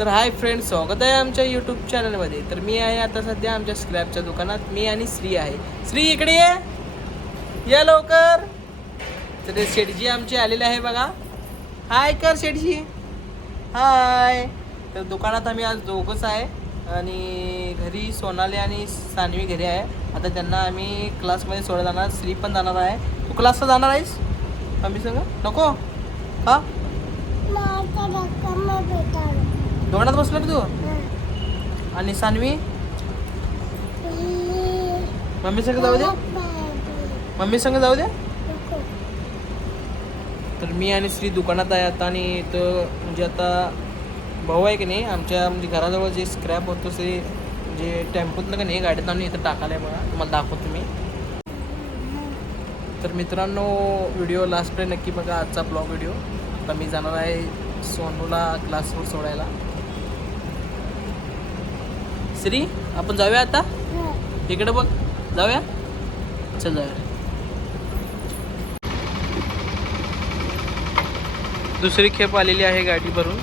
तर hi friend स्वागत आहे आमच्या यूट्यूब चॅनलमध्ये तर मी आहे आता सध्या आमच्या स्क्रॅपच्या दुकानात. मी आणि श्री आहे. श्री इकडे ये. या लवकर. तर ते आमचे आलेले आहे बघा. हाय कर शेटजी हाय तर दुकानात आम्ही आज दोघंच आहे. आणि घरी सोनाली आणि सानवी घरी आहे. आता त्यांना आम्ही क्लासमध्ये सोडा जाणार. श्री पण जाणार आहे. तू क्लासला जाणार आहेस? आम्ही सांगा. नको? का दोनात बसलो रे तू? आणि सानवी? मम्मी संग जाऊ द्या मम्मी संग जाऊ द्या तर मी आणि श्री दुकानात आहे आता आणि इथं म्हणजे आता भाऊ आहे की नाही आमच्या म्हणजे घराजवळ जे स्क्रॅप होतो ते म्हणजे टेम्पोतनं का नाही गाडीत आणून इथं टाकायला आहे बघा. तुम्हाला दाखवतो मी. तर मित्रांनो व्हिडिओ लास्टपर्यंत नक्की बघा आजचा ब्लॉग व्हिडिओ आता मी जाणार आहे सोनूला क्लासवर सोडायला. श्री आपण जाऊया आता? इकडे बघ. जाऊया? चल जाऊया. दुसरी खेप आलेली आहे गाडी भरून.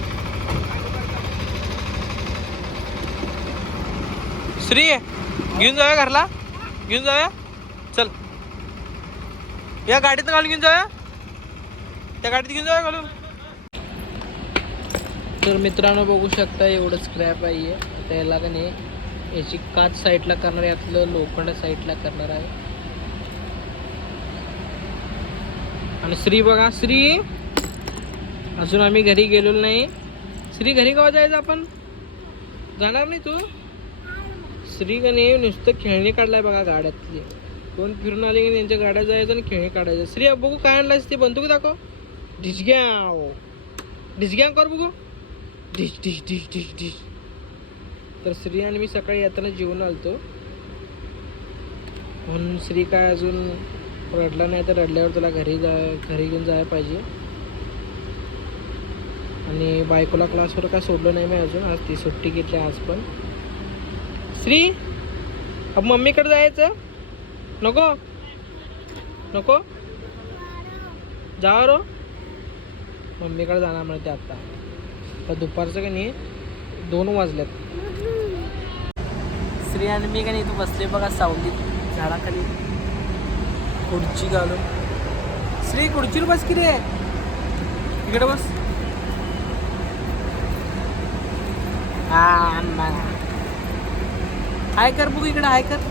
श्री घेऊन जाऊया घरला? घेऊन जाऊया? चल. या गाडीत घालून घेऊन जाऊया? त्या गाडीत घेऊन जाऊया घालून? तर मित्रांनो बघू शकता एवढं स्क्रॅप आहे. त्याला याला का नाही? याची काच साईडला करणार आहे यातलं लोखंड साईडला करणार आहे. आणि श्री बघा श्री! अजून आम्ही घरी गेलेलो नाही. श्री घरी केव्हा जायचं आपण? जाणार नाही तू? श्री का नाही नुसतं खेळणी काढलाय बघा गाड्यातली. कोण फिरून आले की त्यांच्या गाड्या जायचं आणि खेळणी काढायचं. श्री बघू काय आणलायस ते बंदूक दाखव. ढिसग्याव ढिसग्याव कर बघू. ढिश ढिश ढिश ढिश ढिश तर श्री आणि मी सकाळी येताना जेवून आलतो. म्हणून श्री काय अजून रडला नाही तर रडल्यावर तुला घरी जा घरी घेऊन जायला पाहिजे. आणि बायकोला क्लासवर काय सोडलं नाही मी अजून आज ती सुट्टी घेतली आज पण. श्री अब मम्मीकडे जायचं? नको? नको? जा रो. मम्मीकडे जाणार म्हणते आत्ता तर दुपारचं का नाही? दोन वाजल्यात श्री आणि मी का नाही तू बसले बघा सावलीत झाडाखाली. खुर्ची घालून. श्री खुर्चीवर बस की रे? इकडे बस. हा हाय कर बघू इकडे हाय कर.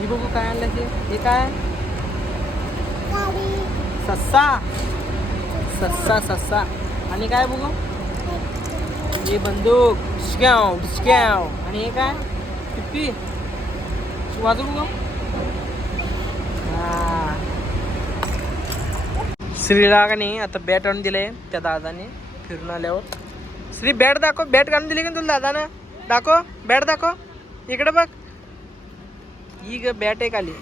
ही बघू काय आणलं ते. हे काय? सस्सा. सस्सा सस्सा. आणि काय बघू? ही बंदूक डिस्क्याव डिस्क्याव आणि हे काय? पिप्पी. वाजू बघू श्रीला का नाही आता बॅट आणून दिले त्या दादाने फिरून आल्यावर. श्री बॅट दाखव. बॅट काढून दिली का तुला दादानं? दाखव. बॅट दाखव. इकडे बघ. ही ग बॅट आहे आली.